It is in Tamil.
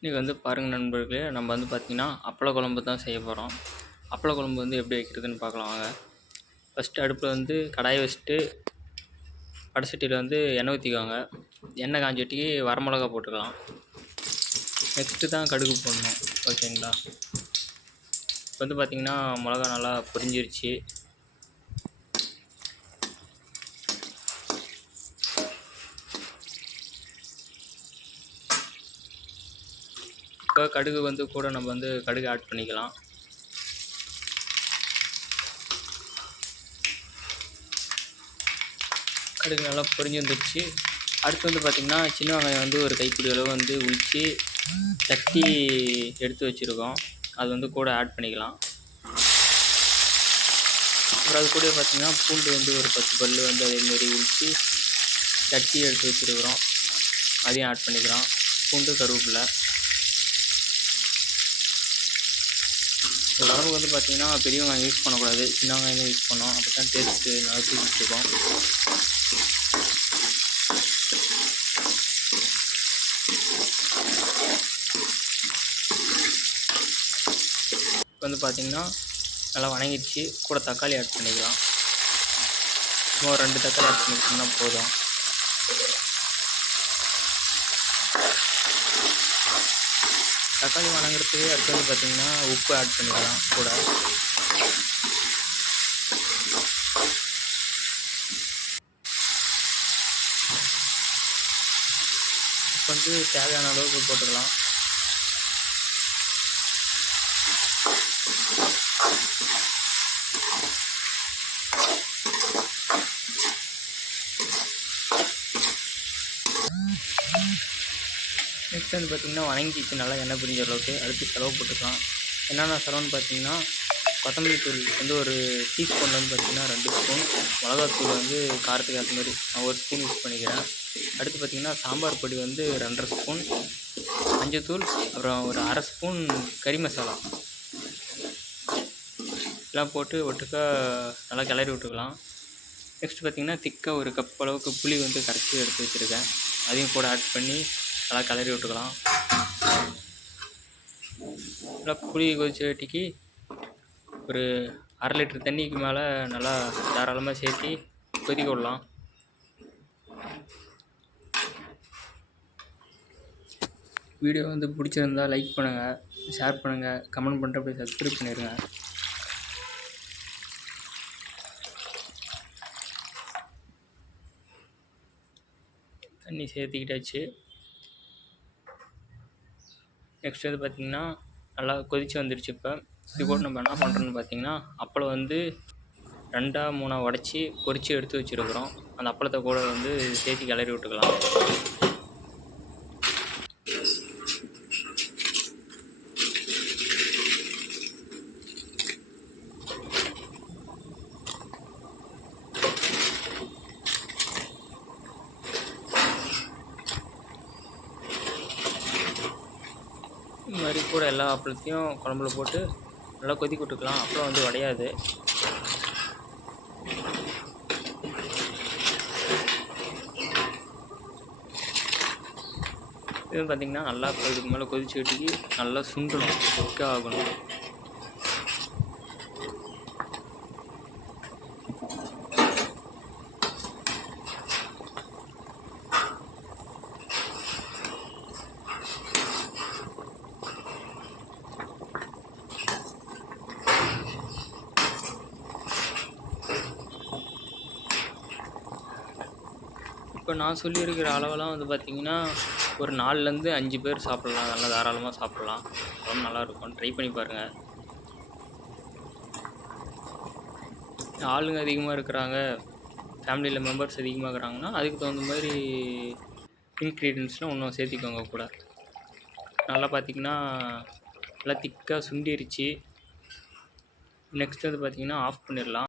இன்றைக்கி வந்து பாருங்கள் நண்பர்களே, நம்ம வந்து பார்த்திங்கன்னா அப்பள குழம்பு தான் செய்ய போகிறோம். அப்பள குழம்பு வந்து எப்படி வைக்கிறதுன்னு பார்க்கலாம் வாங்க. ஃபஸ்ட்டு அடுப்பில் வந்து கடாயை வச்சுட்டு வடசட்டியில் வந்து எண்ணெய் ஊற்றிக்குவாங்க. எண்ணெய் காஞ்சட்டிக்கு வரமிளகா போட்டுக்கலாம். நெக்ஸ்ட்டு தான் கடுகு போடணும். ஓகேங்களா? இப்போ வந்து பார்த்திங்கன்னா மிளகா நல்லா பொரிஞ்சிருச்சு. இப்போ கடுகு வந்து கூட நம்ம வந்து கடுகு ஆட் பண்ணிக்கலாம். கடுகு நல்லா பொரிஞ்சு வந்துடுச்சு. அடுத்து வந்து பார்த்திங்கன்னா சின்ன வெங்காயம் வந்து ஒரு கைப்பிடி அளவு வந்து உரித்து தட்டி எடுத்து வச்சுருக்கோம். அது வந்து கூட ஆட் பண்ணிக்கலாம். அப்புறம் அது கூட பார்த்திங்கன்னா பூண்டு வந்து ஒரு 10 பல் வந்து அதேமாரி உரித்து தட்டி எடுத்து வச்சுருக்குறோம். அதையும் ஆட் பண்ணிக்கலாம். பூண்டு, கருவேப்பிலை. குழம்புக்கு வந்து பார்த்திங்கன்னா பெரிய வெங்காயம் யூஸ் பண்ணக்கூடாது, சின்ன வெங்காயம் தான் யூஸ் பண்ணோம். அப்போ தான் டேஸ்ட்டு நல்லா தூக்கிட்டுருக்கோம். இப்போ வந்து பார்த்திங்கன்னா நல்லா வணங்கிடுச்சு. கூட தக்காளி ஆட் பண்ணிக்கலாம். இன்னும் 2 தக்காளி ஆட் பண்ணிக்கிட்டோம்னா போதும். தக்காளி வணங்குறதுக்கு அடுத்து வந்து பார்த்திங்கன்னா உப்பு ஆட் பண்ணிக்கலாம் கூட. இப்போ வந்து தேவையான அளவுக்கு போட்டுக்கலாம். நெக்ஸ்ட் வந்து பார்த்திங்கன்னா வணங்கிச்சு நல்லா எண்ணெய் பிரிஞ்ச அளவுக்கு. அடுத்து செலவு போட்டுக்கலாம். என்னென்ன செலவுன்னு பார்த்திங்கன்னா கொத்தமல்லி தூள் வந்து ஒரு டீஸ்பூன் வந்து பார்த்திங்கன்னா 2 ஸ்பூன், மிளகாத்தூள் வந்து காரத்துக்கு ஏற்ற மாதிரி நான் 1 ஸ்பூன் யூஸ் பண்ணிக்கிறேன். அடுத்து பார்த்திங்கன்னா சாம்பார் பொடி வந்து 2.5 ஸ்பூன், மஞ்சத்தூள், அப்புறம் ஒரு 1/2 ஸ்பூன் கறி மசாலா எல்லாம் போட்டு ஒட்டுக்கா நல்லா கிளறி விட்டுக்கலாம். நெக்ஸ்ட் பார்த்திங்கன்னா திக்காக ஒரு கப் அளவுக்கு புளி வந்து கரைச்சி எடுத்து வச்சுருக்கேன். அதையும் கூட ஆட் பண்ணி நல்லா கிளறி விட்டுக்கலாம். நல்லா புளி கொதிச்சட்டிக்கு ஒரு 1/2 லிட்டர் தண்ணிக்கு மேலே நல்லா தாராளமாக சேர்த்து கொதிக்க விடலாம். வீடியோ வந்து பிடிச்சிருந்தா லைக் பண்ணுங்கள், ஷேர் பண்ணுங்கள், கமெண்ட் பண்ணிட்டு அப்படியே சப்ஸ்கிரைப் பண்ணிடுங்க. தண்ணி சேர்த்துக்கிட்டாச்சு. நெக்ஸ்ட் வந்து பார்த்திங்கன்னா நல்லா கொதித்து வந்துடுச்சு. இப்போ இது கூட நம்ம என்ன பண்ணுறோன்னு பார்த்திங்கன்னா அப்பளம் வந்து 2 3 உடச்சி பொரித்து எடுத்து வச்சுருக்குறோம். அந்த அப்பளத்தை கூட வந்து சேர்த்து கிளறி விட்டுக்கலாம். இந்த மாதிரி கூட எல்லா அப்பளத்தையும் குழம்புல போட்டு நல்லா கொதிக்க விட்டுக்கலாம். அப்புறம் வந்து உடையாது. இது பார்த்திங்கன்னா நல்லா இதுக்கு மேலே கொதிச்சு விட்டுக்கு நல்லா சுண்டணும், திக்காக ஆகணும். இப்போ நான் சொல்லியிருக்கிற அளவெல்லாம் வந்து பார்த்திங்கன்னா ஒரு 4லேருந்து 5 பேர் சாப்பிட்லாம். நல்லா தாராளமாக சாப்பிட்லாம். ரொம்ப நல்லாயிருக்கும். ட்ரை பண்ணி பாருங்கள். ஆளுங்க அதிகமாக இருக்கிறாங்க, ஃபேமிலியில் மெம்பர்ஸ் அதிகமாக இருக்கிறாங்கன்னா அதுக்கு தகுந்த மாதிரி இன்க்ரீடியன்ஸ்லாம் இன்னும் சேர்த்திக்கோங்க கூட. நல்லா பார்த்திங்கன்னா நல்லா திக்காக சுண்டிருச்சு. நெக்ஸ்ட் வந்து பார்த்திங்கன்னா ஆஃப் பண்ணிடலாம்.